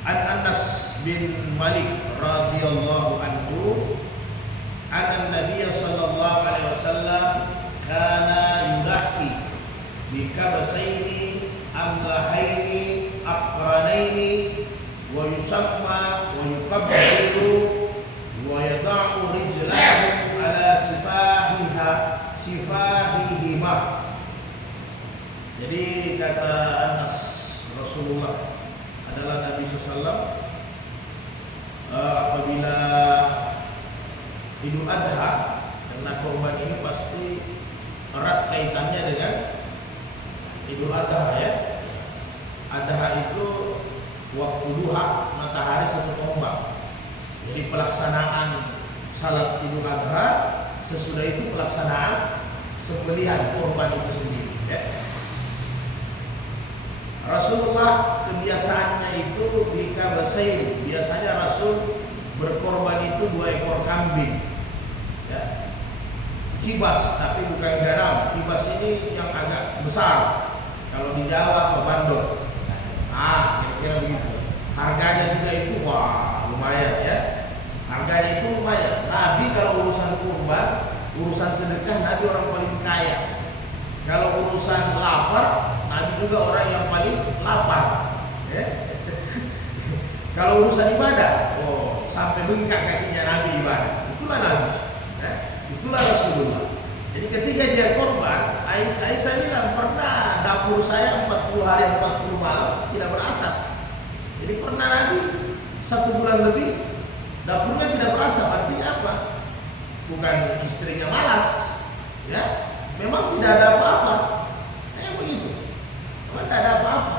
An Anas bin Malik radhiyallahu anhu anna Nabiy sallallahu alaihi wasallam kana yudahi bi kabsaini amlahaini aqranaini wa yusamma wa yukabbiru wa yada'u rijlahu ala sifahihima. Jadi kata Anas, Rasulullah adalah Nabi SAW apabila Idul Adha, karena korban ini pasti erat kaitannya dengan Idul Adha ya. Adha itu waktu duha, matahari satu tombak. Jadi pelaksanaan salat Idul Adha, sesudah itu pelaksanaan sembelihan korban itu sendiri ya. Rasulullah kebiasaannya itu di kabasain, biasanya Rasul berkorban itu 2 ekor kambing ya. Kibas, tapi bukan garam. Kibas ini yang agak besar. Kalau di Jawa apa bandot. Kira-kira begitu. Harganya juga itu wah lumayan ya. Harganya itu lumayan. Nabi kalau urusan kurban, urusan sedekah, Nabi orang paling kaya. Kalau urusan lapar, Nabi juga orang yang paling lapar ya. Kalau urusan ibadah, sampai bengkak kakinya Nabi ibadah. Itulah Nabi ya. Itulah Rasulullah. Jadi ketika dia korban, Aisyah bilang, pernah dapur saya 40 hari 40 malam tidak berasap. Jadi pernah Nabi 1 bulan lebih dapurnya tidak berasap. Artinya apa? Bukan istrinya malas ya. Memang tidak ada apa-apa. Kayak begitu. Memang tidak ada apa-apa.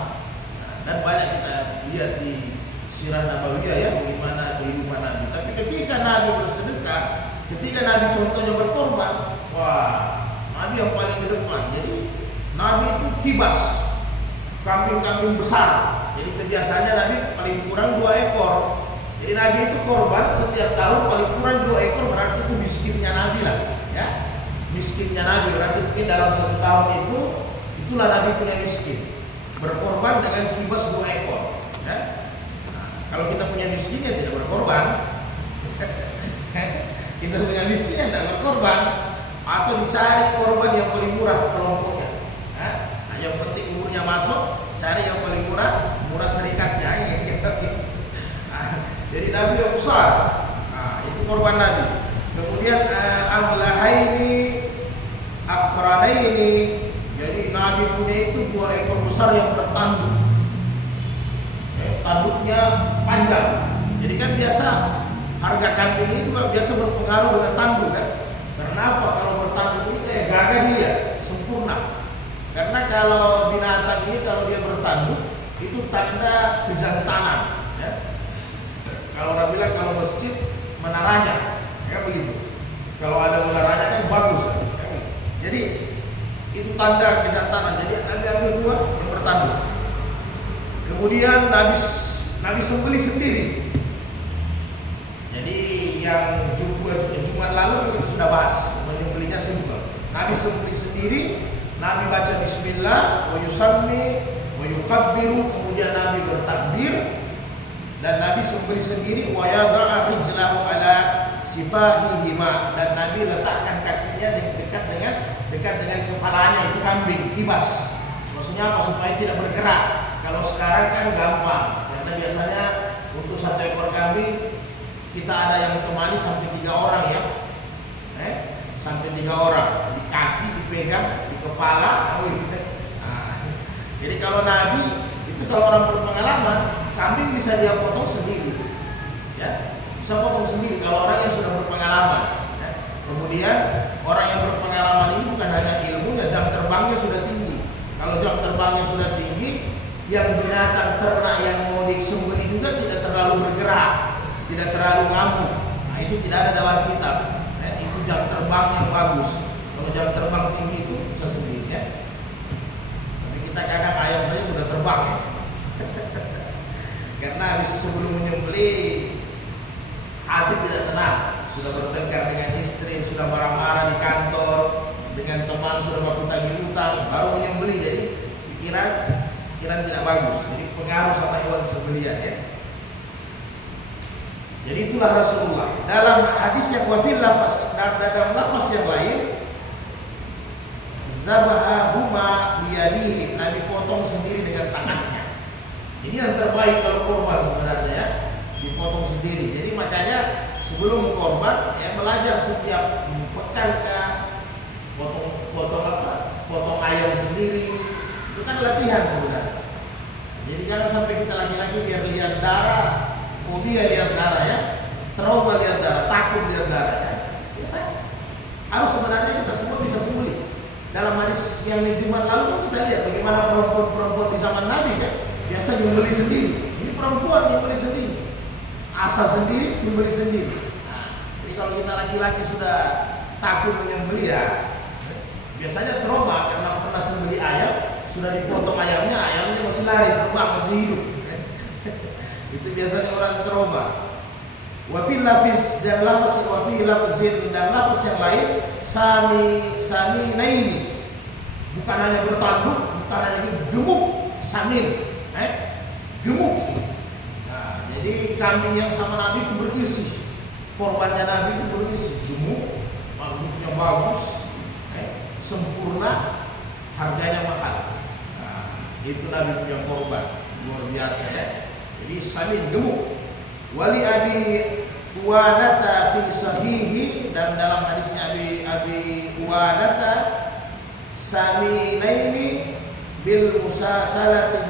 Dan banyak kita lihat di sirah Nabawiyah ya, bagaimana kehidupan Nabi. Tapi ketika Nabi bersedekah, ketika Nabi contohnya berkorban, wah, Nabi yang paling ke depan. Jadi Nabi itu kibas, kambing-kambing besar. Jadi kebiasaannya Nabi paling kurang 2 ekor. Jadi Nabi itu korban setiap tahun paling kurang 2 ekor, berarti itu miskinnya Nabi lah ya. Miskinnya Nabi berarti mungkin dalam 1 tahun itu, itulah Nabi punya miskin. Berkorban dengan kibas 2 ekor ya. Kalau kita punya miskin ya tidak berkorban. Kita punya miskin ya tidak berkorban. Atau dicari korban yang paling murah kelompoknya. Nah, yang penting umurnya masuk, cari yang paling murah, murah serikatnya. Jadi Nabi yang besar. Nah, itu korban Nabi. Kemudian amlahaini aqranaini. Jadi Nabi punya itu 2 ekor besar yang bertanduk. Tanduknya panjang. Jadi kan biasa harga kambing ini juga biasa berpengaruh dengan tanduk kan. Karena apa? Kalau bertanduk ini kayak gagah dia, sempurna. Karena kalau binatang ini kalau dia bertanduk itu tanda kejantanan ya. Kalau orang bilang kalau masjid menaranya, ya begitu. Kalau ada menaranya kan bagus kan. Jadi itu tanda kejantanan. Jadi ada 2 yang bertanduk. Kemudian Nabi sembelih sendiri. Jadi yang Jumat lalu kita sudah bahas menyembelihnya simpel. Nabi sembelih sendiri, Nabi baca bismillah, wa yusammi, wa yukabbiru, kemudian Nabi bertakbir dan Nabi sembelih sendiri, wa yada'a rijlahu ala sifahihima, dan Nabi letakkan kakinya dekat dengan kepalanya, itu kambing kibas. Maksudnya apa? Supaya tidak bergerak. Kalau sekarang kan gampang, karena biasanya untuk 1 ekor kambing kita ada yang temani sampai 3 orang ya, sampai 3 orang, di kaki dipegang, di kepala, jadi kalau Nabi itu kalau orang berpengalaman, kambing bisa dia potong sendiri, ya, bisa potong sendiri kalau orang yang sudah berpengalaman. Ya. Kemudian orang yang berpengalaman ini bukan hanya ilmunya, jam terbangnya sudah tinggi. Kalau jam terbangnya sudah tinggi, yang binatang ternak yang mau disembelih juga tidak terlalu bergerak, tidak terlalu ngamuk. Nah itu tidak ada dalam kitab. Itu jam terbang yang bagus. Kalau jam terbang tinggi itu bisa sendiri ya. Tapi kita kadang ayam saja sudah terbang ya. Karena habis sebelum menyembelih hati tidak tenang, sudah bertengkar dengan istri, sudah marah-marah di kantor, dengan teman sudah baku tagih utang, baru menyembelih. Jadi pikiran tidak bagus, jadi pengaruh sama hewan sembelihan ya. Jadi itulah Rasulullah. Dalam hadis yang wafil lafaz, dalam lafaz yang lain, zabahahuma biyadihi, Nabi potong sendiri dengan tangannya. Ini yang terbaik kalau korban sebenarnya ya, dipotong sendiri. Jadi makanya sebelum korban ya belajar setiap pekan potong apa? Potong ayam sendiri. Itu kan latihan sebenarnya. Jadi jangan sampai kita lagi-lagi biar lihat darah. Fobia lihat darah ya, trauma lihat darah, takut lihat darah ya. Biasanya harus sebenarnya kita semua bisa sembelih. Dalam hadis yang di Jumat lalu kan kita lihat bagaimana perempuan di zaman Nabi kan biasa nyembelih sendiri. Ini perempuan nyembelih sendiri, asal sendiri, sembelih sendiri. Nah, jadi kalau kita laki-laki sudah takut menyembelih ya, biasanya trauma karena pernah sembelih ayam, sudah dipotong ayamnya masih lari, terbang, masih hidup. Itu biasanya orang trauma. Wa fil lafis dan lafaz wa fi lafzin dan lafaz yang lain sami naini. Bukan hanya bertanduk, bukan hanya gemuk, samin, gemuk. Nah, jadi kambing yang sama Nabi itu berisi, korbannya Nabi itu berisi, gemuk, makhluknya bagus, sempurna, harganya mahal. Nah, itu Nabi punya korban luar biasa ya. Jadi samin gemuk. Wali Abi Uwanata fi sahihi, dan dalam hadisnya Abi Uwanata saminaini bil musasalati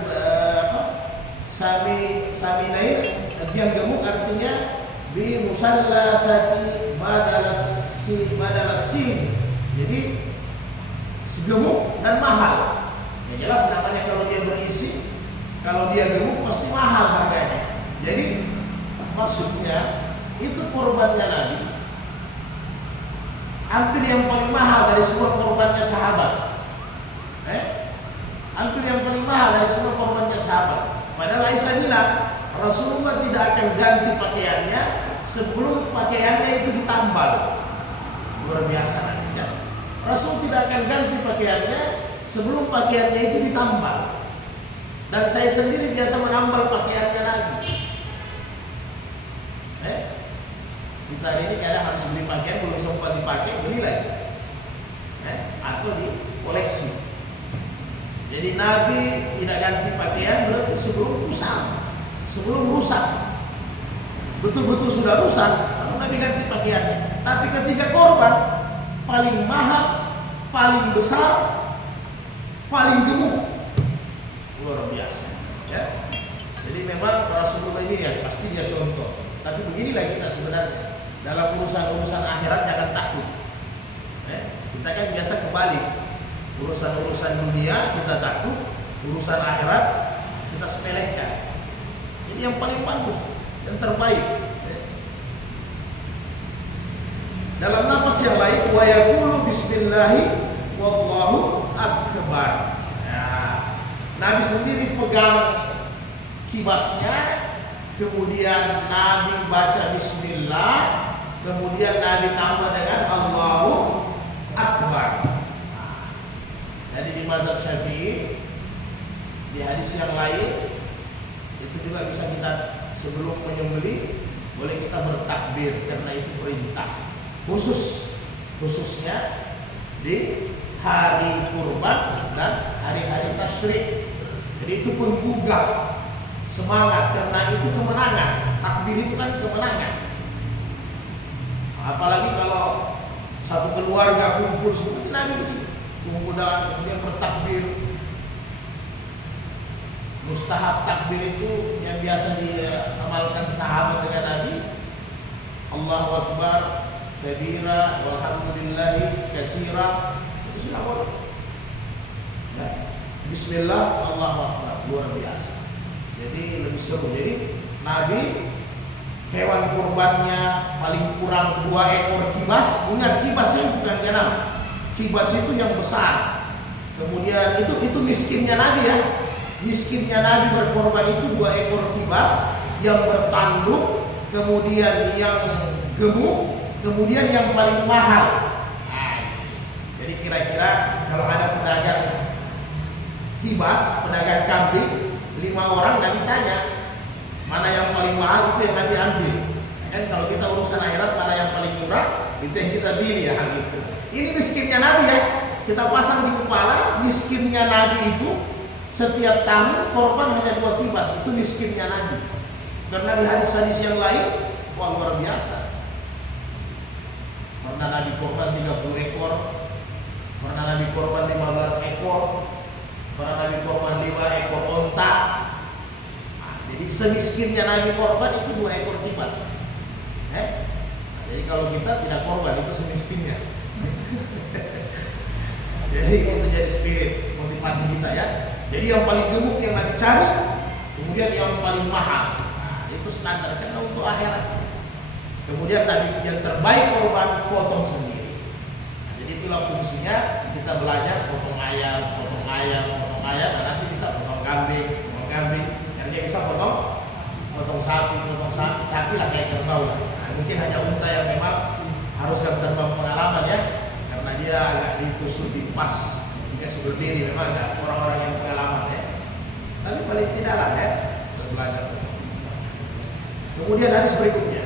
saminain, yang gemuk artinya bi musallasati badalasin. Jadi segemuk dan mahal. Ya jelas namanya kalau dia berisi, kalau dia gemuk pasti mahal harganya. Jadi maksudnya itu korbannya Nabi hampir yang paling mahal dari semua korbannya sahabat. Hampir yang paling mahal dari semua korbannya sahabat. Padahal Aisyah bilang Rasulullah tidak akan ganti pakaiannya sebelum pakaiannya itu ditambal. Luar biasa ya. Rasul tidak akan ganti pakaiannya sebelum pakaiannya itu ditambal. Dan saya sendiri biasa menambal pakaiannya lagi. Kita hari ini kadang harus beli pakaian belum sempat dipakai, beli lagi. Atau di koleksi. Jadi Nabi tidak ganti pakaian berarti sebelum rusak. Betul-betul sudah rusak, lalu Nabi ganti pakaiannya. Tapi ketika korban paling mahal, paling besar, paling gemuk, luar biasa ya. Jadi memang Rasulullah ini ya pasti dia contoh. Tapi beginilah kita sebenarnya dalam urusan akhirat jangan takut. Kita kan biasa kebalik, urusan dunia kita takut, urusan akhirat kita sepelekan. Jadi yang paling bagus dan terbaik. Dalam nafas yang lain, wa yaqulu bismillahi wallahu akbar. Nabi sendiri pegang kibasnya, kemudian Nabi baca bismillah, kemudian Nabi tambah dengan Allahu Akbar. Jadi di mazhab Syafi'i, di hadis yang lain itu juga bisa kita sebelum menyembelih boleh kita bertakbir karena itu perintah. Khususnya di hari kurban dan hari-hari tasyrik. Jadi itu penggugah semangat karena itu kemenangan. Takbir itu kan kemenangan. Apalagi kalau satu keluarga kumpul seperti Nabi kumpul dalam kemudian bertakbir. Mustahab takbir itu yang biasa diamalkan sahabat dengan Nabi. Allahu Akbar kabira walhamdulillahi katsira. Itu sudah boleh. Ya. Bismillah Allahu Akbar, luar biasa. Jadi lebih seru. Jadi Nabi hewan kurbannya paling kurang 2 ekor kibas. Ingat kibasnya bukan ganam. Kibas itu yang besar. Kemudian itu miskinnya Nabi ya. Miskinnya Nabi berkorban itu 2 ekor kibas yang bertanduk, kemudian yang gemuk, kemudian yang paling mahal. Jadi kira-kira kalau ada pedagang kibas, pedagang kambing, 5 orang Nabi tanya mana yang paling mahal, itu yang Nabi ambil. Kan kalau kita urusan akhirat mana yang paling murah, itu yang kita pilih ya hal itu. Ini miskinnya Nabi ya. Kita pasang di kepala, miskinnya Nabi itu setiap tahun korban hanya 2 kibas. Itu miskinnya Nabi. Karena di hadis-hadis yang lain, wah luar biasa. Pernah Nabi korban 30 ekor, pernah Nabi korban 15 ekor, pernah Nabi korban 5 ekor onta. Jadi semiskinnya Nabi korban itu 2 ekor kibas. Jadi kalau kita tidak korban itu semiskinnya. Jadi itu jadi spirit motivasi kita ya. Jadi yang paling gemuk yang Nabi cari, kemudian yang paling mahal. Nah, itu standar karena untuk akhirat. Kemudian Nabi yang terbaik korban potong sendiri. Jadi itulah fungsinya kita belajar potong ayam, dan nanti bisa potong kambing. Akhirnya bisa potong sapi lah kayak kerbau. Nah, mungkin hanya unta yang memang harus terbang pengalaman ya, karena dia agak ditusuk di pas, tidak berdiri memang agak orang-orang yang pengalaman ya. Tapi paling tidak lah ya berbelajar. Kemudian hadis berikutnya.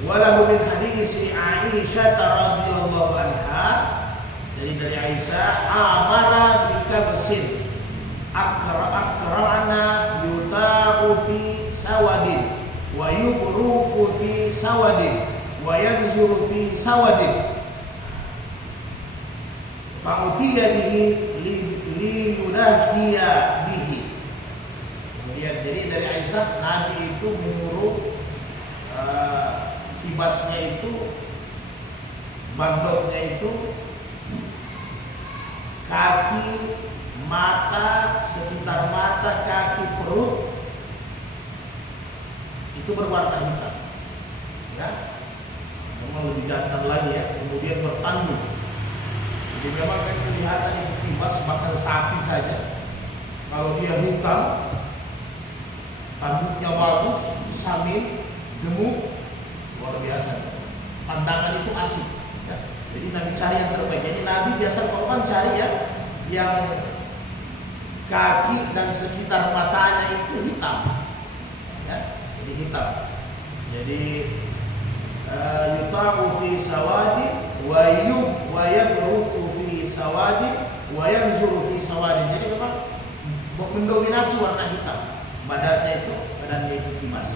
Walahu min hadis Aisyah radhiyallahu anha, jadi dari Aisyah, amara bikabsin akra'ana yuta'u fi sawadin wa yubruku fi sawadin wa yanzuru fi sawadin fa'utiya bihi li yunahiya bihi. Kemudian jadi dari Aisyah, Nabi itu menyuruh kibasnya itu, bandotnya itu, kaki, mata, sekitar mata, kaki, perut itu berwarna hitam ya, memang lebih jantan lagi ya. Kemudian bertanduk, jadi memang kan kelihatan itu kibas, bahkan sapi saja kalau dia hitam, tanduknya bagus, samin, gemuk, luar biasa. Pandangan itu asik ya. Jadi Nabi cari yang terbaik. Jadi Nabi biasa korban cari yang kaki dan sekitar matanya itu hitam ya. Jadi hitam. Jadi yuta'u fi sawadi wa yabruku fi sawadi wa yanzuru fi sawadi. Jadi memang mendominasi warna hitam badannya itu kibas.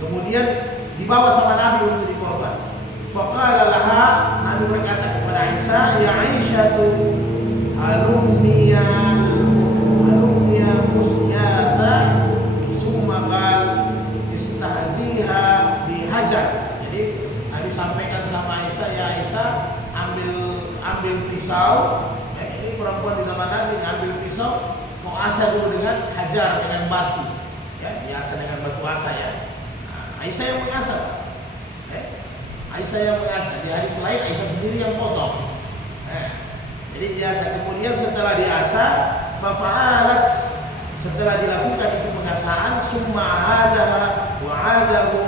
Kemudian dibawa sama Nabi untuk dikorban. Faqala laha, Nabi berkata kepada Aisyah, ya Aisyah alumniya musyata summa qal istahziha bihajar. Jadi Nabi sampaikan sama Aisyah, ya Aisyah, ambil pisau. Ini perempuan di zaman Nabi ambil pisau, kau asa dulu dengan hajar, dengan batu. Ya, biasa dengan batu asa ya. Aisyah yang mengasah. Aisyah yang mengasah. Di hadis lain Aisyah sendiri yang potong. Jadi diasah. Kemudian setelah diasah, fafa'alat, setelah dilakukan itu pengasahan, summa adaha wa adahu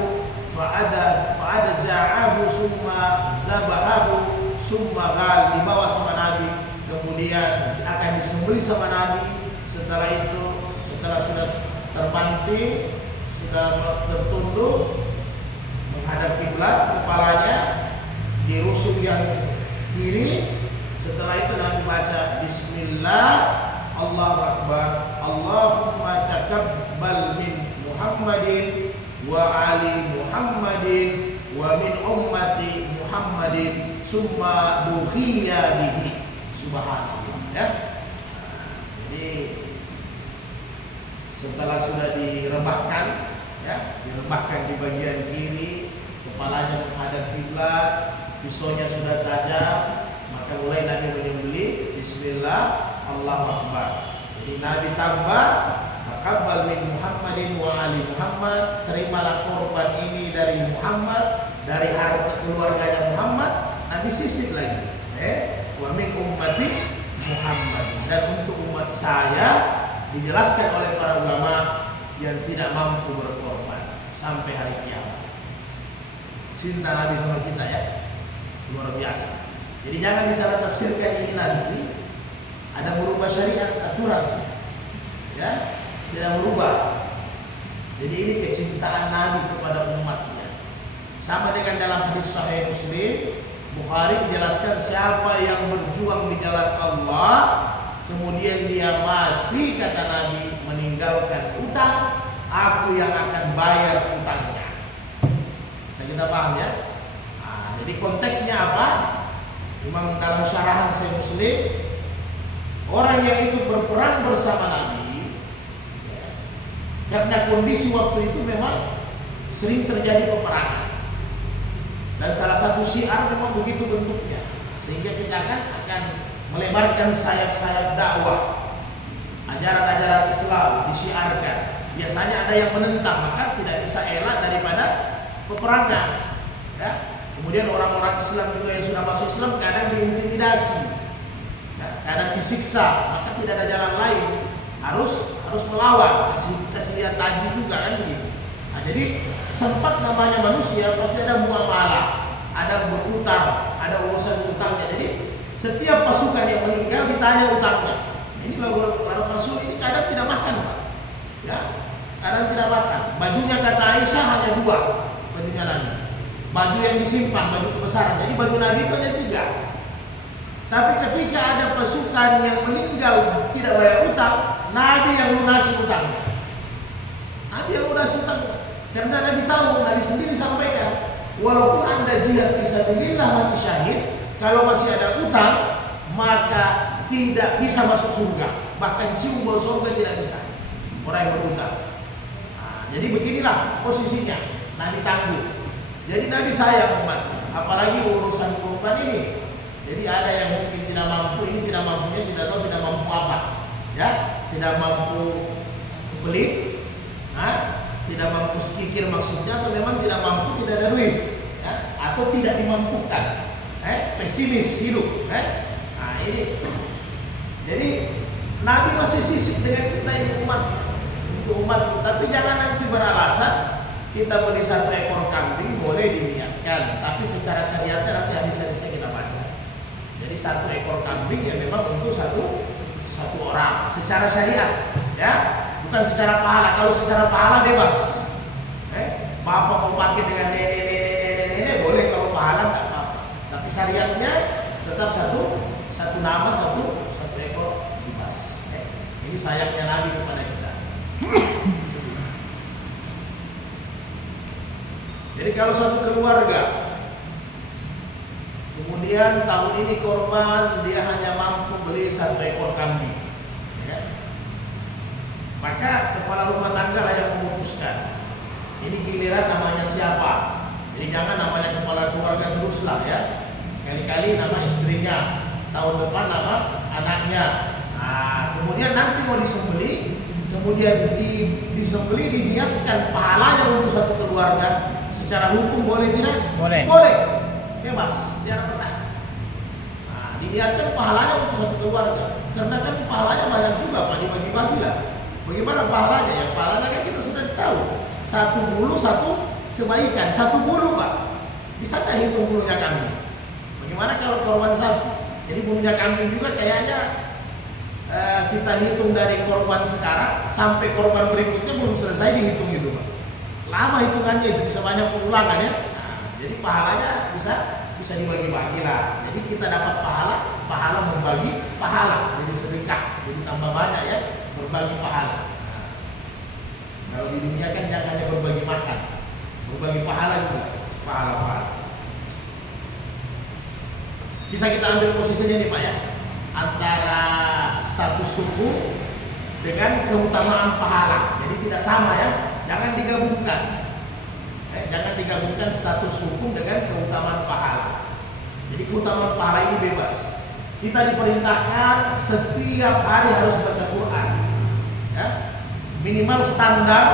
fa'ada ja'ahu summa zabahahu summa ghal, dibawa sama Nabi, kemudian akan disembelih sama Nabi. Setelah itu, setelah sudah terbanting, sudah tertunduk menghadap kiblat, kepalanya dirusuk yang kiri. Setelah itu Nabi baca Bismillah, Allahu Akbar, Allahumma taqabbal min Muhammadin wa ali Muhammadin wa min ummati Muhammadin summa dukhiya bihi. Subhanallah ya. Jadi setelah sudah direbahkan ya, direbahkan di bagian kiri, kepalanya menghadap kiblat, pisaunya sudah tajam, maka mulai Nabi menyembelih Bismillah, Allahu Akbar. Jadi Nabi tambah taqabbal min Muhammadin wa ali Muhammad, terimalah korban ini dari Muhammad, dari harta keluarganya Muhammad. Nabi sisip lagi wa min ummati Muhammad, dan untuk umat saya, dijelaskan oleh para ulama, yang tidak mampu berkorban sampai hari kiamat. Cinta Nabi sama kita ya, luar biasa. Jadi jangan disalah tafsirkan ini nanti ada merubah syariat aturan ya. Tidak tidak berubah. Jadi ini kecintaan Nabi kepada umatnya. Sama dengan dalam hadis Sahih Muslim, Bukhari menjelaskan siapa yang berjuang di jalan Allah, kemudian dia mati, kata Nabi, meninggalkan utang, aku yang akan bayar utangnya. Kita paham ya? Nah, jadi konteksnya apa? Memang dalam syarahan Sahih Muslim, orang yang ikut berperang bersama Nabi, ya, karena kondisi waktu itu memang sering terjadi peperangan. Dan salah satu syiar memang begitu bentuknya, sehingga kita akan melebarkan sayap-sayap dakwah, ajaran-ajaran Islam disiarkan. Biasanya ada yang menentang, maka tidak bisa elak daripada peperangan. Ya. Kemudian orang-orang Islam juga yang sudah masuk Islam kadang diintimidasi, ya, kadang disiksa, maka tidak ada jalan lain, harus melawan, kasih lihat taji juga kan begitu. Nah, jadi sempat namanya manusia pasti ada muamalah, ada berutang, ada urusan utangnya. Jadi setiap pasukan yang meninggal ditanya utangnya. Ini lalu Rasul ini kadang tidak makan, Pak. Ya, kadang tidak makan. Bajunya kata Aisyah hanya 2 bajunya Nabi. Baju yang disimpan, baju kebesaran. Jadi baju Nabi itu hanya 3. Tapi ketika ada pasukan yang meninggal tidak bayar utang, Nabi yang lunasi utangnya. Nabi yang lunasi utangnya. Karena Nabi tahu, Nabi sendiri sampaikan, walaupun Anda jihad fisabilillah mati syahid, kalau masih ada utang, maka tidak bisa masuk surga. Bahkan cium bau surga tidak bisa. Orang yang berutang. Nah, jadi beginilah posisinya. Nabi tangguh. Jadi Nabi sayang umatnya. Apalagi urusan kurban ini. Jadi ada yang mungkin tidak mampu, ini tidak mampunya, tidak tahu tidak mampu apa. Ya, tidak mampu beli. Tidak mampu sedikit maksudnya, atau memang tidak mampu, tidak ada duit, ya? Atau tidak dimampukan, pesimis hidup. Nah ini, jadi Nabi masih sisik dengan kita ini umat, untuk umat. Tapi jangan nanti beralasan kita beli 1 ekor kambing boleh diniatkan, tapi secara syariatnya nanti hadis-hadisnya kita baca. Jadi 1 ekor kambing ya memang untuk satu orang secara syariat, ya. Bukan secara pahala. Kalau secara pahala bebas. Bapak mau pakai dengan nenek boleh, kalau pahala tak apa-apa. Tapi syariatnya tetap satu nama, satu ekor bebas. Ini sayangnya Nabi kepada kita. Jadi kalau satu keluarga kemudian tahun ini korban dia hanya mampu beli 1 ekor kambing, maka kepala rumah tangga lah yang memutuskan. Ini giliran namanya siapa. Jadi jangan namanya kepala keluarga teruslah ya. Sekali-kali nama istrinya, tahun depan nama anaknya. Nah, kemudian nanti mau disembeli, kemudian disembeli diniatkan pahalanya untuk satu keluarga. Secara hukum boleh tidak? Boleh. Boleh. Bebas, tiada masalah. Nah, diniatkan pahalanya untuk satu keluarga. Karena kan pahalanya banyak juga, Pak, dibagi-bagi lah. Bagaimana pahalanya? Ya pahalanya kan kita sudah tahu. 1 bulu 1 kebaikan. 1 bulu, Pak. Bisa tak hitung bulunya kambing? Bagaimana kalau korban sapi? Jadi bulunya kambing juga kayaknya kita hitung dari korban sekarang sampai korban berikutnya belum selesai dihitung itu, Pak. Lama hitungannya itu, bisa banyak pengulangan ya. Nah, jadi pahalanya bisa dibagi-bagi lah. Jadi kita dapat pahala membagi pahala. Jadi sedekah, jadi tambah banyak ya. Berbagi pahala. Nah, kalau di dunia kan jangan hanya berbagi makan, berbagi pahala juga, pahala. Bisa kita ambil posisinya nih, Pak ya, antara status hukum dengan keutamaan pahala. Jadi tidak sama ya, jangan digabungkan. Jangan digabungkan status hukum dengan keutamaan pahala. Jadi keutamaan pahala ini bebas. Kita diperintahkan setiap hari harus baca Quran. Ya, minimal standar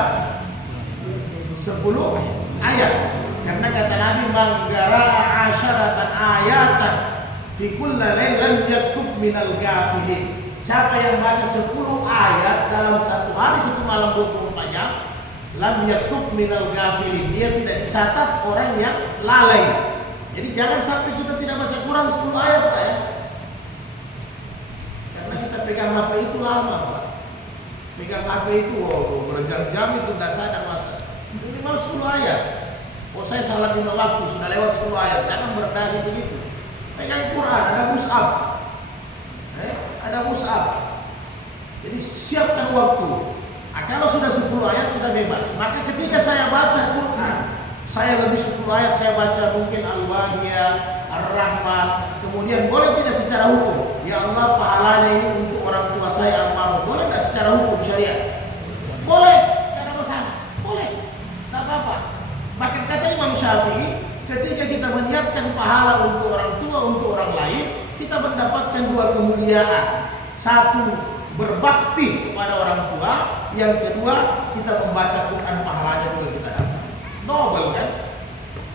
10 ayat. Karena kata Nabi, "Manggara asyaratan ayatan fi kulli lailatin yaktub minal ghafilin." Siapa yang baca 10 ayat dalam satu hari, satu malam 24 jam, lam yaktub minal ghafilin. Dia tidak dicatat orang yang lalai. Jadi jangan sampai kita tidak baca Quran 10 ayat, Pak ya. Karena kita pegang HP itu lama, Pak. Pegang HP itu, berjam-jam itu tidak sadar masa. Minimal 10 ayat. Oh saya salah 5 waktu, sudah lewat 10 ayat. Jangan berdalih begitu. Pegang Quran, ada mushaf. Ada mushaf. Jadi siapkan waktu. Nah, kalau sudah 10 ayat sudah bebas. Maka ketika saya baca Quran, saya lebih 10 ayat saya baca mungkin Al-Waqiah, Ar-Rahman. Kemudian boleh tidak secara hukum? Ya Allah, pahalanya ini untuk orang tua saya almarhum. Boleh tidak secara hukum syariat? Boleh, tidak ada masalah. Boleh, tidak apa-apa. Bahkan kata Imam Syafi'i, ketika kita menyiapkan pahala untuk orang tua, untuk orang lain, kita mendapatkan 2 kemuliaan. Satu, berbakti kepada orang tua. Yang kedua, kita membaca Quran, pahalanya juga kita dapat. Nobel kan?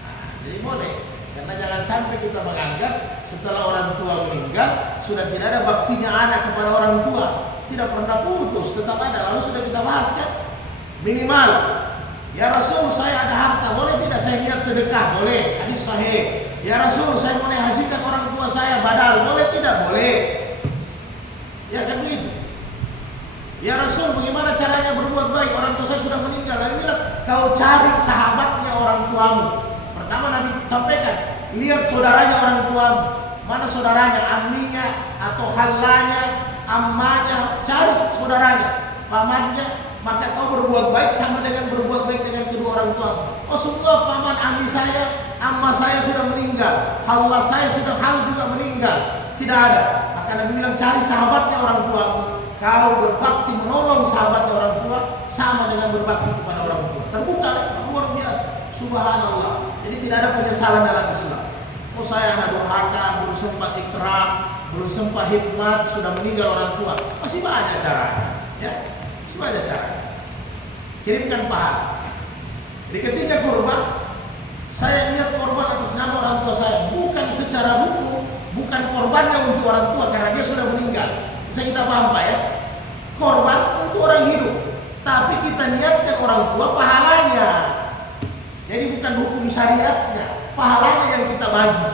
Nah, jadi boleh. Karena jangan sampai kita menganggap setelah orang tua meninggal sudah tidak ada baktinya anak kepada orang tua. Tidak pernah putus, tetap ada. Lalu sudah kita bahas kan? Minimal, ya Rasul saya ada harta, boleh tidak saya niat sedekah? Boleh, hadis sahih. Ya Rasul saya mau hajikan orang tua saya badal, boleh tidak? Boleh. Ya kan begitu. Ya Rasul bagaimana caranya berbuat baik? Orang tua saya sudah meninggal. Nabi bilang, kau cari sahabatnya orang tuamu. Pertama Nabi sampaikan, lihat saudaranya orang tuamu. Mana saudaranya? Amminya atau halanya, ammanya. Cari saudaranya, pamannya. Maka kau berbuat baik sama dengan berbuat baik dengan kedua orang tua. Oh semua paman ammi saya, amma saya sudah meninggal, halal saya sudah juga meninggal. Tidak ada. Maka Nabi bilang cari sahabatnya orang tuamu. Kau berbakti menolong sahabatnya orang tua sama dengan berbakti kepada orang tua. Terbuka, luar biasa. Subhanallah. Jadi tidak ada penyesalan dalam Islam. Oh saya anak durhaka, belum sempat ikram, belum sempat hikmat, sudah meninggal orang tua. Masih banyak caranya, ya. Masih banyak caranya. Kirimkan pahala. Jadi ketika kurban, saya niat korban atas nama orang tua saya, bukan secara hukum, bukan korbannya untuk orang tua karena dia sudah meninggal. Bisa kita paham Pak ya? Korban untuk orang hidup, tapi kita niatkan orang tua pahalanya. Jadi bukan hukum syariatnya, pahalanya yang kita bagi.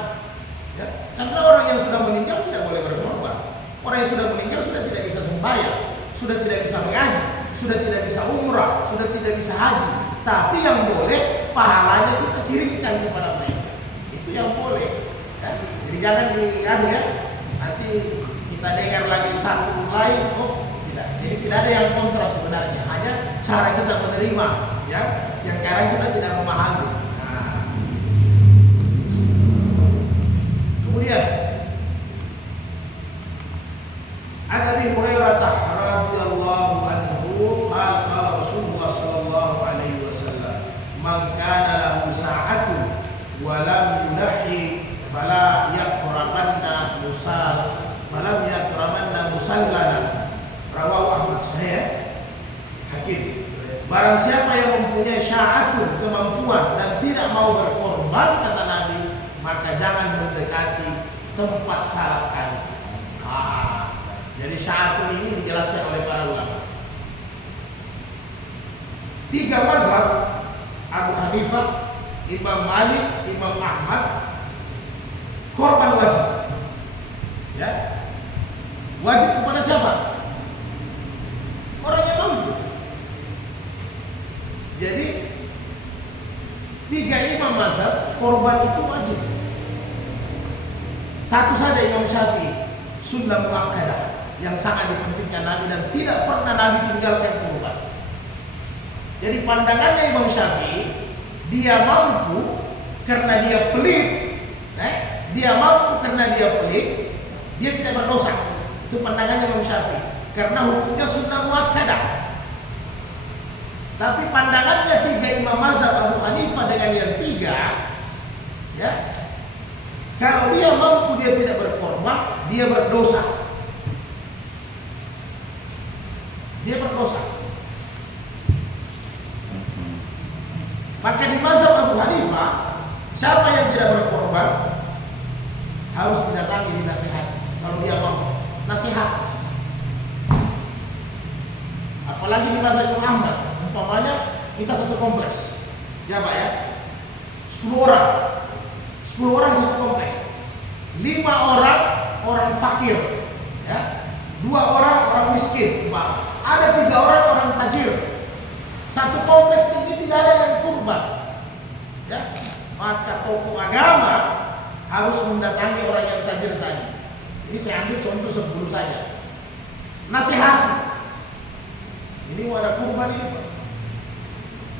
Ya? Karena orang yang sudah meninggal tidak boleh berkorban. Orang yang sudah meninggal sudah tidak bisa sembahyang, sudah tidak bisa mengaji, sudah tidak bisa umrah, sudah tidak bisa haji. Tapi yang boleh pahalanya kita kirimkan kepada mereka. Itu yang boleh. Ya? Jadi jangan diadu ya. Nanti kita dengar lagi satu lain, oh tidak. Jadi tidak ada yang kontra sebenarnya. Hanya cara kita menerima, ya. Yang kadang kita tidak memahami. Nah. Kemudian ada Abi Hurairah radhiyallahu anhu qala Rasulullah sallallahu alaihi wasallam man kana lahu sa'atun wa lam yunahi fala yaqrabanna musallana rawahu Ahmad sahih Hakim. Barang siapa yang mempunyai sya'atun, kemampuan dan tidak mau berkorban kata Nabi, maka jangan mendekati tempat salat kami. Jadi sya'atun ini dijelaskan oleh para ulama. 3 mazhab, Abu Hanifah, Imam Malik, Imam Ahmad, korban wajib. Ya. Wajib kepada siapa? Orang yang mampu. Jadi 3 imam mazhab korban itu wajib. Satu saja Imam Syafi'i, sunnah muakkadah yang sangat dipentingkan Nabi dan tidak pernah Nabi tinggalkan korban. Jadi pandangannya Imam Syafi'i, dia mampu karena dia pelit, dia mampu karena dia pelit, dia tidak berdosa. Itu pandangannya Imam Syafi'i karena hukumnya sunnah muakkadah. Tapi pandangannya 3 imam mazhab Abu Hanifah dengan yang 3, ya, kalau dia mampu dia tidak berkorban, dia berdosa. Dia berdosa. Maka di mazhab Abu Hanifah, siapa yang tidak berkorban harus didatangi dinasihat. Kalau dia mampu, nasihat. Apalagi di mazhab Imam Ahmad. Umpamanya kita satu kompleks, ya Pak ya, 10 orang satu kompleks, 5 orang fakir, ya, 2 2 orang orang miskin, Pak. Ada 3 orang orang tajir. Satu kompleks ini tidak ada yang kurban. Ya, maka tokoh agama harus mendatangi orang yang tajir tadi. Ini saya ambil contoh 10 saja. Nasihat. Ini mau ada kurban ini, Pak.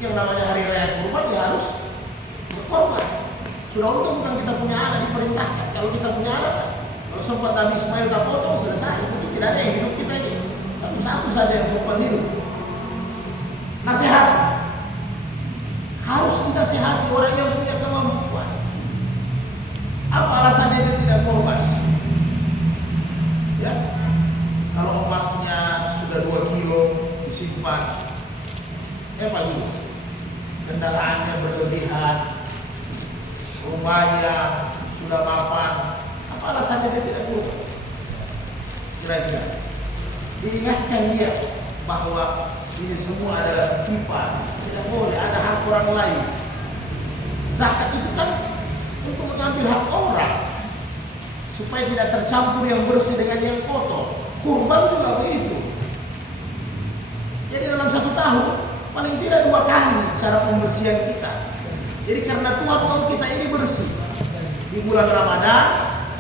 Yang namanya hari raya kurban ya harus berkorban. Sudah untung bukan kita punya anak diperintahkan. Kalau kita punya anak, kalau sempat Nabi Ismail tak potong selesai. Itu tidak ada yang hidup kita ini. Satu-satu saja yang sempat hidup. Nasihat. Harus kita sehati orang yang punya kemampuan. Apa alasannya dia tidak korban? Ya, kalau emasnya sudah 2 kilo disimpan, ya Pak Guru, kendaraannya berlebihan, rumahnya sudah mapan, apa alasannya dia tidak korban? Kira-kira diingatkan dia bahwa ini semua adalah titipan, tidak boleh ada hak orang lain. Zakat itu kan untuk mengambil hak orang supaya tidak tercampur yang bersih dengan yang kotor. Kurban juga begitu. Jadi dalam 1 tahun paling tidak 2 kali cara pembersihan kita. Jadi karena Tuhan mau kita ini bersih. Di bulan Ramadan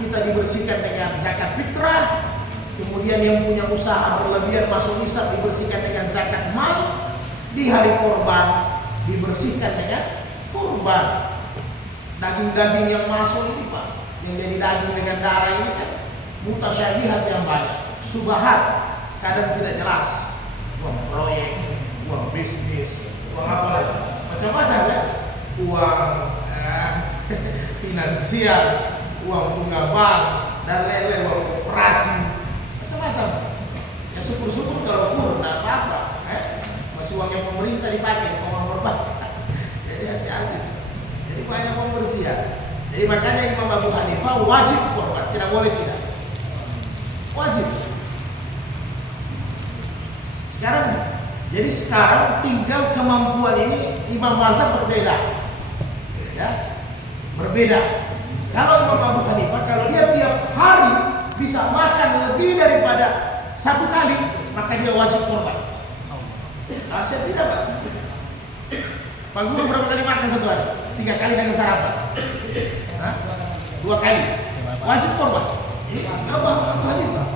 kita dibersihkan dengan zakat fitrah. Kemudian yang punya usaha berlebihan masuk nisab dibersihkan dengan zakat mal. Di hari korban dibersihkan dengan kurban. Daging-daging yang masuk ini Pak, yang jadi daging dengan darah ini kan mutasyabihat yang banyak, subahat, kadang tidak jelas. Uang proyek, uang bisnis, uang apa lagi, macam-macam ya. Uang finansial, uang bunga bank, dan lain-lain, uang operasi, macam-macam. Ya syukur-syukur kalau kurang, tidak apa-apa. Masih uang yang pemerintah dipakai, uang berbahaya. Jadi hati-hati. Jadi banyak pembersihan. Jadi makanya Imam Abu Hanifah wajib korban, tidak boleh tidak. Wajib. Sekarang tinggal kemampuan ini Imam Mazhab berbeda. Ya. Berbeda. Kalau Imam Abu Hanifah kalau dia tiap hari bisa makan lebih daripada 1 kali, maka dia wajib korban. Saya tidak, Pak. Pak Guru berapa kali makan 1 hari? 3 kali dengan sarapan. 2 kali. Wajib korban. Ini Abu Hanifah.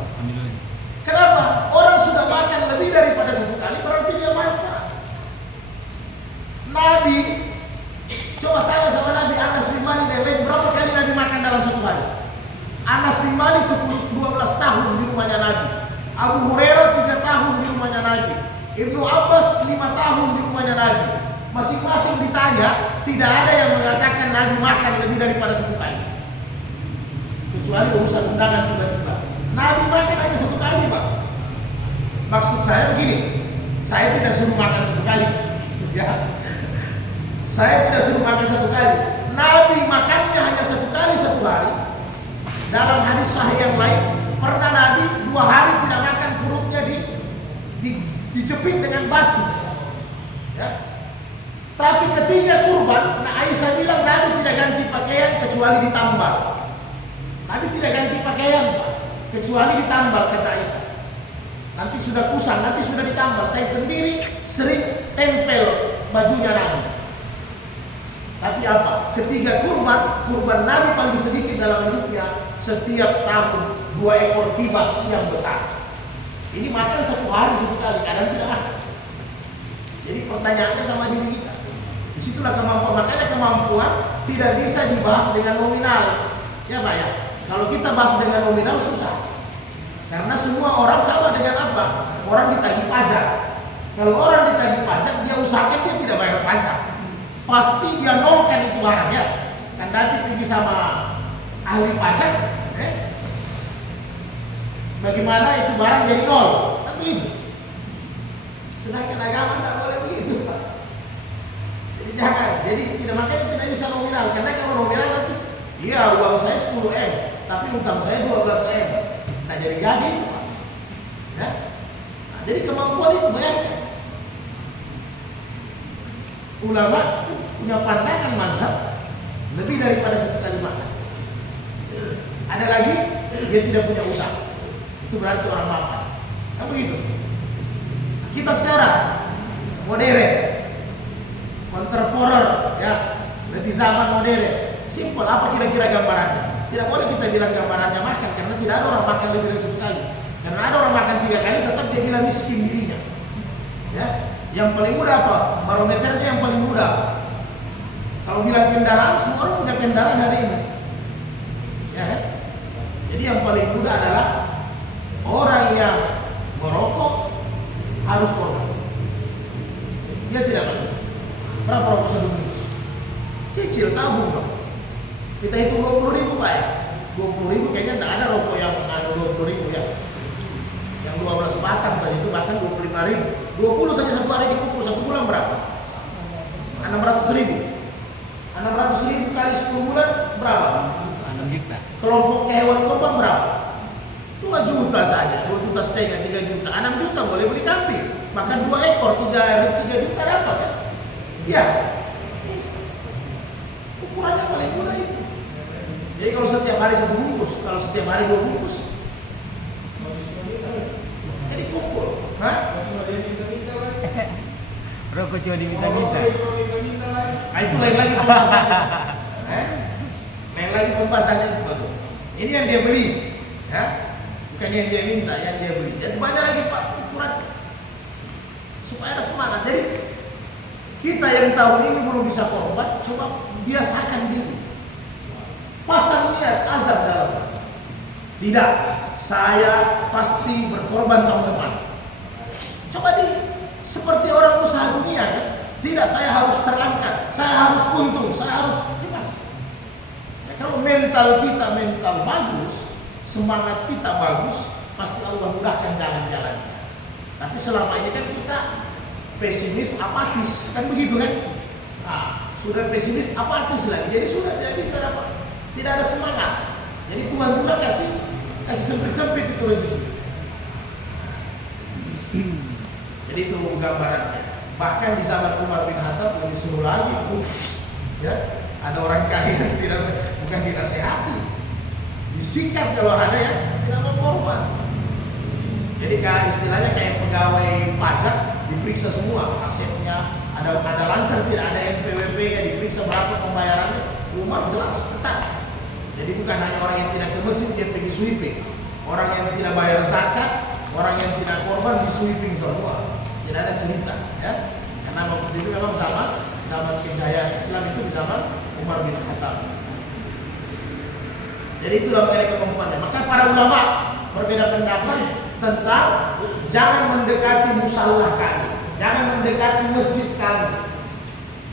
Kenapa? Orang sudah makan lebih daripada 1 kali, berarti dia makan. Nabi, coba tanya sama Nabi Anas bin Malik berapa kali Nabi makan dalam 1 hari? Anas bin Malik 12 tahun di rumahnya Nabi. Abu Hurairah 3 tahun di rumahnya Nabi. Ibnu Abbas 5 tahun di rumahnya Nabi. Masing-masing ditanya, tidak ada yang mengatakan Nabi makan lebih daripada 1 kali. Kecuali urusan undangan tiba-tiba. Nabi makan hanya 1 kali, Pak. Maksud saya begini, saya tidak suruh makan 1 kali. Ya. Saya tidak suruh makan 1 kali. Nabi makannya hanya 1 kali 1 hari. Dalam hadis sahih yang lain, pernah Nabi 2 hari tidak makan, perutnya dijepit dengan batu. Ya. Tapi ketika kurban, Aisyah bilang Nabi tidak ganti pakaian kecuali ditambal. Nabi tidak ganti pakaian, kecuali ditambal, kata Aisyah. Nanti sudah kusam, nanti sudah ditambal. Saya sendiri sering tempel bajunya Nabi. Tapi apa? Ketika kurban Nabi paling sedikit dalam hidupnya setiap tahun 2 ekor kibas yang besar. Ini makan 1 hari 1 kali, kadang tidak makan. Jadi pertanyaannya sama diri kita. Disitulah kemampuan. Makanya kemampuan tidak bisa dibahas dengan nominal. Ya Pak ya. Kalau kita bahas dengan nominal susah. Karena semua orang sama dengan apa? Orang ditagih pajak. Kalau orang ditagih pajak, dia usahakan dia tidak bayar pajak. Pasti dia nolkan itu barangnya. Kan nanti pergi sama ahli pajak, bagaimana itu barang jadi nol? Kan begitu. Sedangkan agama tidak boleh begitu, Pak. Jadi jangan. Jadi tidak, makanya tidak bisa nominal. Karena kalau nominal nanti, iya uang saya 10M, tapi utang saya 12M. Nah jadi Pak. Ya? Nah, jadi kemampuan itu bayangkan. Ulama punya pandangan mazhab lebih daripada 1 kali makan. Ada lagi dia tidak punya utang. Itu berarti orang makan. Kan begitu. Kita sekarang modern, contemporary, ya, lebih zaman modern. Simpel, apa kira-kira gambarannya? Tidak boleh kita bilang gambarannya makan, karena tidak ada orang makan lebih dari sekali. Karena ada orang makan 3 kali, tetap dia bilang miskin dirinya. Ya, yang paling mudah apa? Barometernya yang paling mudah. Kalau bilang kendaraan, semua orang punya kendaraan hari ini. Ya kan? Jadi yang paling mudah adalah orang yang merokok harus korban. Dia tidak perlu. Berapa rokok sebungkus? Kecil, tabung dong. Kita hitung 20.000 Pak ya. 20.000 kayaknya tidak ada rokok yang 20.000 ya. Yang 12 batang saja itu bahkan 25.000. 20 saja satu hari dikumpul, 1 bulan berapa? 600.000. 600.000 kali 10 bulan berapa? 6 juta. Kelompoknya hewan korban berapa? 2 juta saja, 2,5 juta, 3 juta, 6 juta boleh beli kambing. Bahkan 2 ekor, 3 juta dapat kan? Ya. Ukurannya paling mudah itu. Jadi kalau setiap hari 1 bungkus, kalau setiap hari 2 bungkus, jadi kumpul. Hah? Rokok cuma diminta-minta. Nah itu lain lagi pembahasannya. Lain lagi pembahasannya itu bagus. Ini yang dia beli, ya? Bukan yang dia minta, yang dia beli. Jadi banyak lagi Pak ukuran supaya ada semangat. Jadi kita yang tahun ini belum bisa korban, coba biasakan diri. Pasang niat azab dalam hati. Tidak, saya pasti berkorban tahun depan. Coba seperti orang usaha dunia kan? Tidak, saya harus terangkat, saya harus untung, saya harus bebas. Ya, kalau mental kita mental bagus, semangat kita bagus, pasti Allah mudahkan jalan-jalannya. Tapi selama ini kan kita pesimis, apatis, kan begitu kan? Nah, sudah pesimis, apatis lagi, jadi sudah tidak bisa dapat, tidak ada semangat. Jadi Tuhan juga kasih sempit-sempit itu rezeki. Jadi itu gambarannya. Bahkan di zaman Umar bin Khattab disuruh lagi, ya, ada orang kaya yang bukan dinasehati, disikat kalau ada yang tidak mau korban. Jadi istilahnya kayak pegawai pajak diperiksa semua asetnya, ada lancar tidak, ada NPWP-nya diperiksa berapa pembayarannya. Umar jelas ketat. Jadi bukan hanya orang yang tidak ke masjid yang pergi sweeping, orang yang tidak bayar zakat, orang yang tidak korban di sweeping semua. Tidak ada cerita, ya. Karena waktu itu memang zaman kejayaan Islam itu di zaman Umar bin Khattab. Jadi itulah mengenai kemampuannya. Maka para ulama berbeda pendapat tentang jangan mendekati musallah kami, jangan mendekati masjid kami.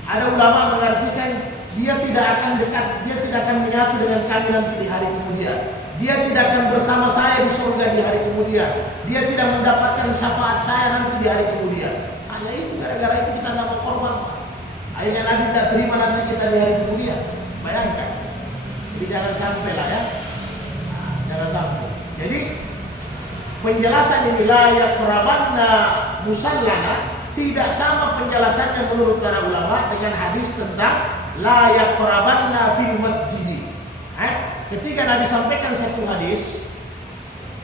Ada ulama mengartikan dia tidak akan dekat, dia tidak akan menyatu dengan kami nanti di hari kemudian. Dia tidak akan bersama saya di surga di hari kemudian. Dia tidak mendapatkan syafaat saya nanti di hari kemudian. Hanya itu, gara-gara itu kita tidak mau korban. Akhirnya Nabi tidak terima nanti kita di hari kemudian. Bayangkan. Jadi jangan sampai lah ya. Jangan sampai. Jadi penjelasan ini la yaqrabanna musallana tidak sama penjelasannya menurut para ulama dengan hadis tentang la yaqrabanna fil masjid. Ketika Nabi sampaikan satu hadis,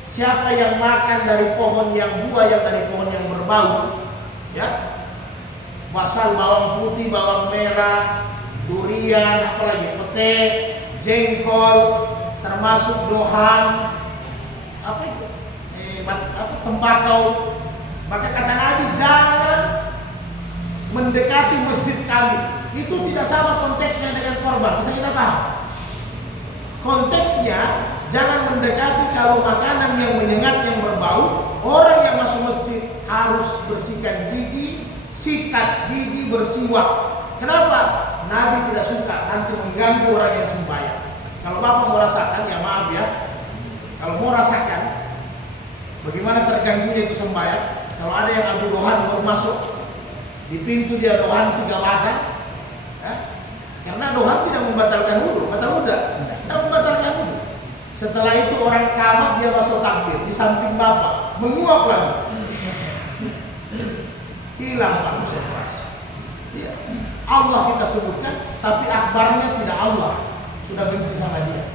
siapa yang makan dari pohon yang buah yang dari pohon yang berbau, ya, basal, bawang putih, bawang merah, durian, apalagi pete, jengkol, termasuk dohan, apa itu, tembakau. Maka kata Nabi, jangan mendekati masjid kami. Itu tidak sama konteksnya dengan korban. Bisa kita paham? Konteksnya jangan mendekati kalau makanan yang menyengat yang berbau. Orang yang masuk masjid harus bersihkan gigi, sikat gigi, bersiwak. Kenapa? Nabi tidak suka nanti mengganggu orang yang sembahyang. Kalau Bapak mau rasakan, ya maaf ya, kalau mau rasakan bagaimana terganggunya itu sembahyang. Kalau ada yang Abu Dohan baru masuk di pintu, dia dohan 3 wadah, ya? Karena dohan tidak membatalkan wudu, batal wudu. Tidak membatalkan wudu. Setelah itu orang kamat, dia masuk takbir di samping Bapak, menguap lagi. Hilang konsentrasi. Ya. Allah kita sebutkan, tapi akbarnya tidak Allah. Sudah benci sama dia.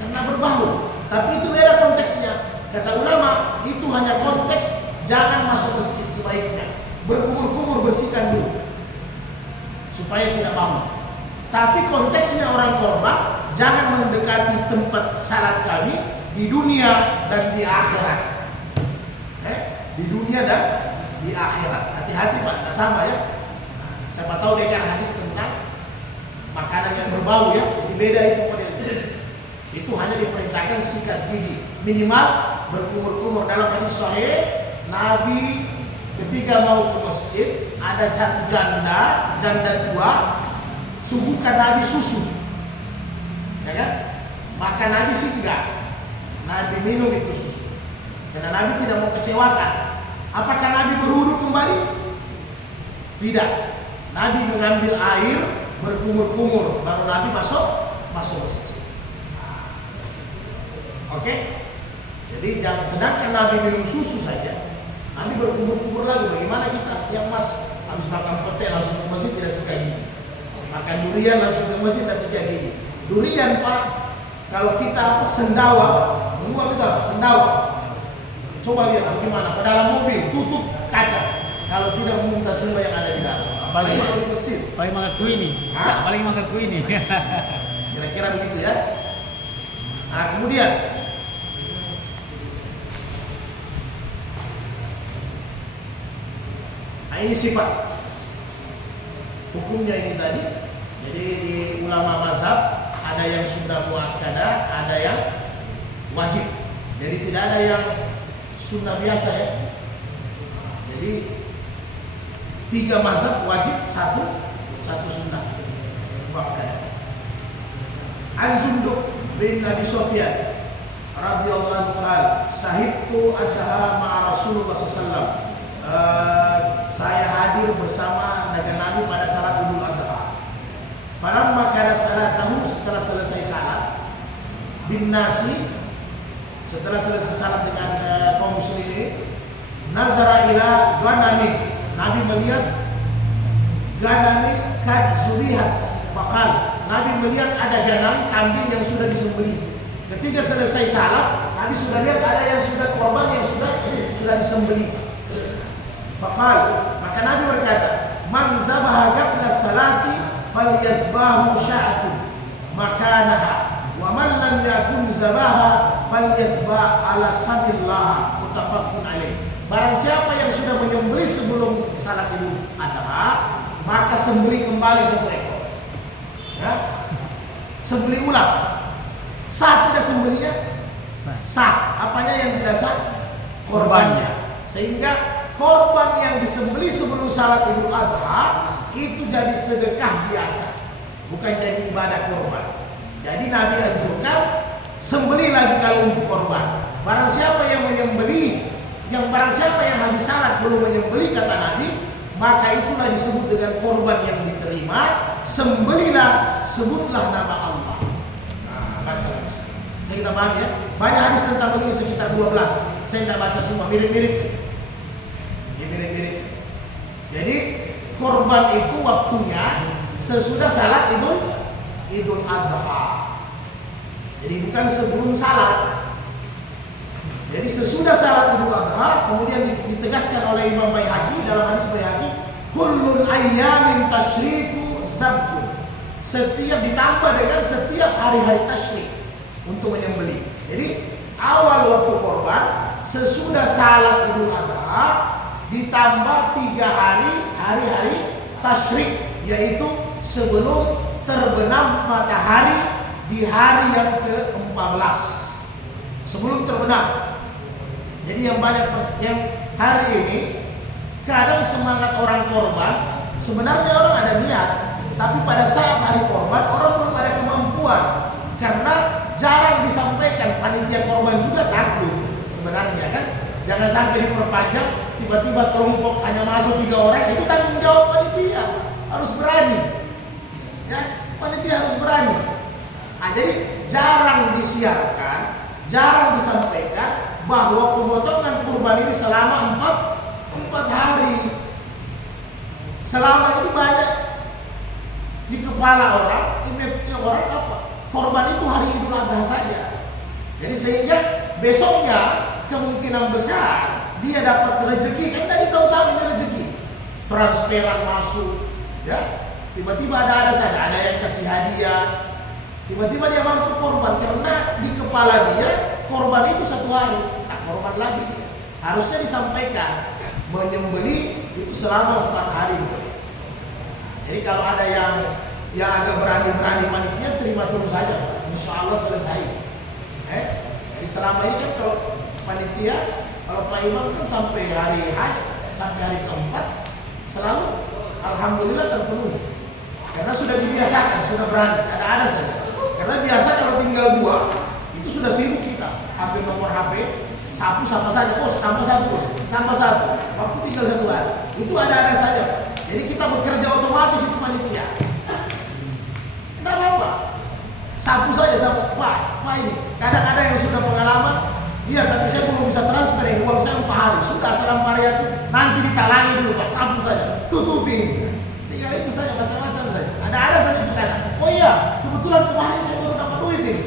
Karena berbau. Tapi itu beda konteksnya. Kata ulama, itu hanya konteks jangan masuk masjid sebaiknya. Berkumur-kumur bersihkan dulu supaya tidak bau. Tapi konteksnya orang korban jangan mendekati tempat salat kami di dunia dan di akhirat. Di dunia dan di akhirat. Hati-hati Pak, tidak sama ya. Siapa tahu dia kan hadis tentang makanan yang berbau ya. Jadi beda itu modelnya. Itu hanya diperintahkan sikat gigi. Minimal berkumur-kumur. Dalam hadis sahih, Nabi ketika mau ke masjid ada satu janda tua, suguhkan Nabi susu, ya kan? Maka Nabi singgah, Nabi minum itu susu, karena Nabi tidak mau kecewakan. Apakah Nabi berwudu kembali? Tidak. Nabi mengambil air berkumur-kumur, baru Nabi masuk masjid. Oke? Jadi jangan sedangkan Nabi minum susu saja, Nabi berkumur-kumur lagi. Bagaimana kita yang habis makan pete langsung ke masjid tidak sikat gigi, makan durian langsung ke masjid tidak sikat gigi. Durian Pak, kalau kita sendawa, menguap itu apa? Sendawa. Coba lihat bagaimana ke dalam mobil tutup kaca. Kalau tidak meminta semua yang ada di dalam. Apalagi di masjid. Paling mengaku ini. Paling mengaku ini. Kira-kira begitu ya. Nah kemudian ini sifat hukumnya ini tadi. Jadi di ulama mazhab ada yang sunnah muakkadah, ada yang wajib. Jadi tidak ada yang sunnah biasa ya. Jadi 3 mazhab wajib, satu sunnah muakkadah. An-Jundub bin Abi Sufyan radhiyallahu anhu sahibtu adha ma'a Rasulullah sallallahu saya hadir bersama dengan Nabi pada salat Idul Adha. Falamma kana salatahu, setelah selesai salat bin nasi, setelah selesai salat dengan kaum muslimin, nazara ila ghanamik, Nabi melihat ghanamik kad zubihat, faqal, Nabi melihat ada ganam kambing yang sudah disembelih. Ketika selesai salat, Nabi sudah lihat ada yang sudah korban yang sudah disembelih. Faqal, maka Nabi berkata, man zabaha qabla salati falyasbahu sya'atun makanaha wa man lam yakun zabaha falyasbah ala sabillah, muttafaqun alaih. Barang siapa yang sudah menyembelih sebelum salat Idul Adha, maka sembelih kembali 1 ekor. Ya. Sembelih ulang. Sah tidak sembelihnya? Sah. Apanya yang tidak sah? Korbannya. Sehingga korban yang disembelih sebelum salat Idul Adha itu jadi sedekah biasa, bukan jadi ibadah korban. Jadi Nabi anjurkan sembelih lagi kalau untuk korban. Barang siapa yang menyembelih, barang siapa yang habis salat belum menyembelih, kata Nabi, maka itulah disebut dengan korban yang diterima. Sembelihlah, sebutlah nama Allah. Nah, baca lagi. Saya kita bahas ya. Banyak hadis tentang begini sekitar 12. Saya tidak baca semua, mirip-mirip. Mirip-mirip. Jadi korban itu waktunya sesudah salat Idul Adha. Jadi bukan sebelum salat. Jadi sesudah salat Idul Adha, kemudian ditegaskan oleh Imam Baihaqi dalam hadis Baihaqi, kullun ayyamin tasyriku zabhun. Setiap ditambah dengan setiap hari-hari tasyrik untuk menyembelih. Jadi awal waktu korban sesudah salat Idul Adha ditambah 3 hari-hari tasyrik, yaitu sebelum terbenam matahari di hari yang ke-14. Sebelum terbenam. Jadi yang banyak yang hari ini kadang semangat orang korban, sebenarnya orang ada niat, tapi pada saat hari korban orang belum ada kemampuan karena jarang disampaikan. Panitia korban juga takut sebenarnya kan. Jangan sampai diperpanjang, tiba-tiba kelompok hanya masuk 3 orang, itu tanggung jawab panitia. Harus berani. Ya, panitia harus berani. Nah, jadi jarang disiarkan, jarang disampaikan bahwa pemotongan kurban ini selama 4 hari. Selama ini banyak di kepala orang, image-nya orang apa? Korban itu hari Idul Adha saja. Jadi sehingga besoknya kemungkinan besar dia dapat rezeki, kan tadi tahu-tahu ini rezeki. Transferan masuk, ya. Tiba-tiba ada saja, ada yang kasih hadiah. Tiba-tiba dia mampu korban karena di kepala dia korban itu 1 hari, tak korban lagi. Harusnya disampaikan menyembeli itu selama 4 hari. Jadi kalau ada yang agak berani panitia, terima terus saja, insya Allah selesai. Jadi selama ini kan kalau panitia, kalau Pak Imam kan sampai hari haji, sampai hari keempat selalu alhamdulillah terpenuhi. Karena sudah dibiasakan, sudah berani, ada saja. Karena biasa kalau tinggal 2 itu sudah sibuk kita, ambil nomor HP, sapu sama saja, bos, tambah 1 bos, tambah 1. Waktu tinggal 1 hari, itu ada saja. Jadi kita bekerja otomatis itu panitia. Tidak apa-apa, sapu saja, sapu. Pak ini. Kadang-kadang yang sudah pengalaman, iya tapi saya belum bisa transfer ini, uang saya 4 hari. Sudah salam varian nanti ditalangi dulu, Pak, sapu saja, tutupi. Tinggal itu saja, macam-macam saja. Ada saja kita. Oh iya, kebetulan kemarin saya baru dapat duit ini.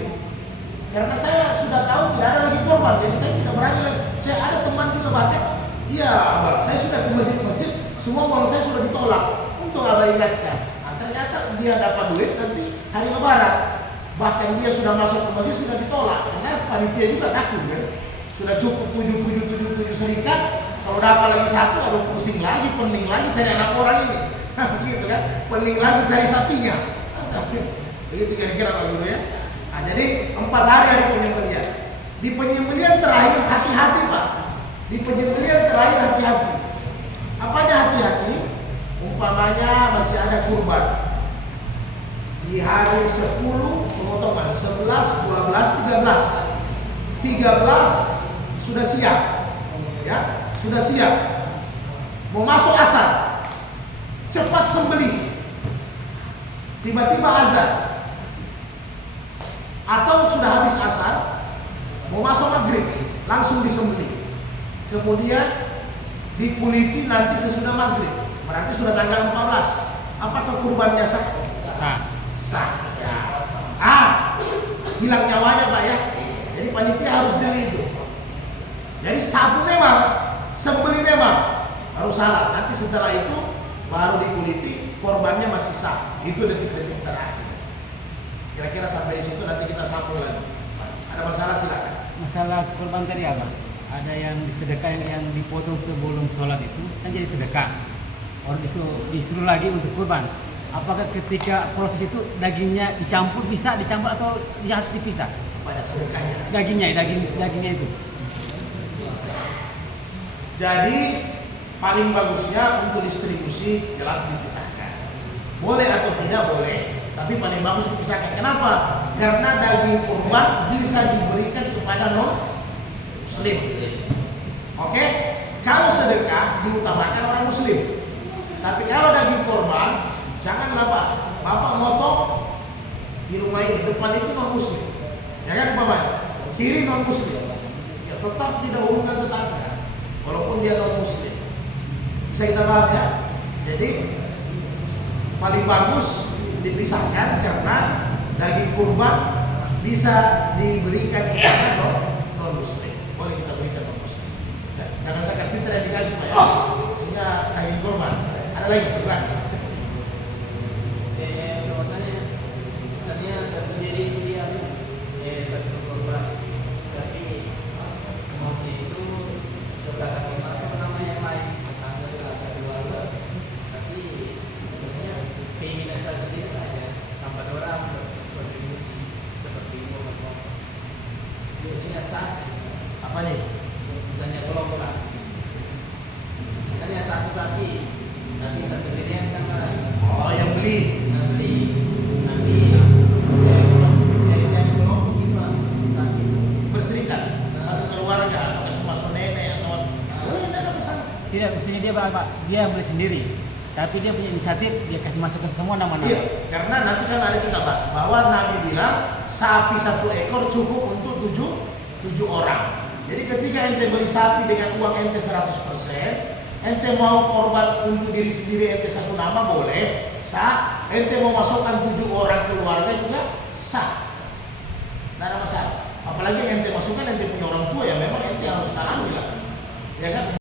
Karena saya sudah tahu tidak ada lagi korban, jadi saya tidak berani lagi. Saya ada teman juga bahkan, iya abang, saya sudah ke masjid, semua uang saya sudah ditolak. Untuk abang ingatkan. Nah, ternyata dia dapat duit nanti hari lebaran. Bahkan dia sudah masuk ke masjid sudah ditolak. Karena panitia juga takut kan. Sudah cukup 7 serikat. Kalau dapat lagi 1, aduh pusing lagi, pening lagi cari anak orang ini. Begitu kan, pening lagi cari sapinya. Begitu kira-kira Pak Guru ya. Nah, jadi 4 hari penyembelihan. Di penyembelihan terakhir hati-hati Pak. Di penyembelihan terakhir hati-hati. Apanya hati-hati? Umpamanya masih ada kurban. Di hari 10 pemotongan, 11, 12, 13. 13 sudah siap. Ya, sudah siap. Mau masuk asar. Cepat sembelih. Tiba-tiba azan. Atau sudah habis asar, mau masuk maghrib, langsung disembelih. Kemudian dikuliti nanti sesudah maghrib. Berarti sudah tanggal 14. Apakah kurbannya sah? Sah. Ya. Hilang nyawanya Pak ya. Jadi panitia harus jeli itu. Jadi sabu memang, sembelih memang harus salat. Nanti setelah itu baru dikuliti, korbannya masih sah. Itu detik-detik terakhir. Kira-kira sampai di situ nanti kita sambung lagi. Ada masalah silakan. Masalah kurban tadi apa? Ada yang disedekah yang dipotong sebelum sholat itu kan jadi sedekah. Orang disuruh lagi untuk kurban. Apakah ketika proses itu dagingnya dicampur bisa dicampur atau harus dipisah? Pada sedekahnya. Dagingnya itu. Jadi paling bagusnya untuk distribusi jelas dipisahkan. Boleh atau tidak boleh, tapi paling bagus dipisahkan. Kenapa? Karena daging kurban bisa diberikan kepada non-muslim. Oke? Kalau sedekah diutamakan orang muslim. Tapi kalau daging kurban, janganlah Pak. Bapak motong di rumah ini, depan itu non-muslim. Ya kan Bapak? Kiri non-muslim. Ya tetap didahulukan tetangga. Walaupun dia non-muslim. Bisa kita paham ya? Jadi paling bagus dipisahkan karena daging kurban bisa diberikan kepada non-muslim. Boleh kita berikan non-muslim. Jangan zakat fitrah yang dikasih Pak ya. Sehingga daging kurban. Ada lagi? Berapa? Misalnya saya sendiri dia satu korban, tapi waktu itu zakat masuk nama yang lain, ada keluarga, tapi maksudnya keinginan saya sendiri saja tambah orang berkontribusi seperti itu, biasanya sah. Apa nih? Misalnya kelompok, misalnya satu sapi, nanti saya sendirian kan Oh yang beli. Dari kelompok itu sapi. Berserikat satu keluarga atau semasa nenek atau Tidak, misalnya dia beli sendiri. Tapi dia punya inisiatif, dia kasih masuk ke semua nama-nama. iya, karena nanti kan ada kita bahas bahwa Nabi bilang sapi 1 ekor cukup untuk 7 orang. Jadi ketika ente beli sapi dengan uang ente 100%, ente mau korban untuk diri sendiri ente 1 nama boleh, sah. Ente mau masukkan 7 orang keluarga juga sah. Tidak ada masalah. apalagi yang ente masukkan ente punya orang tua ya memang ente harus alami lah, ya kan?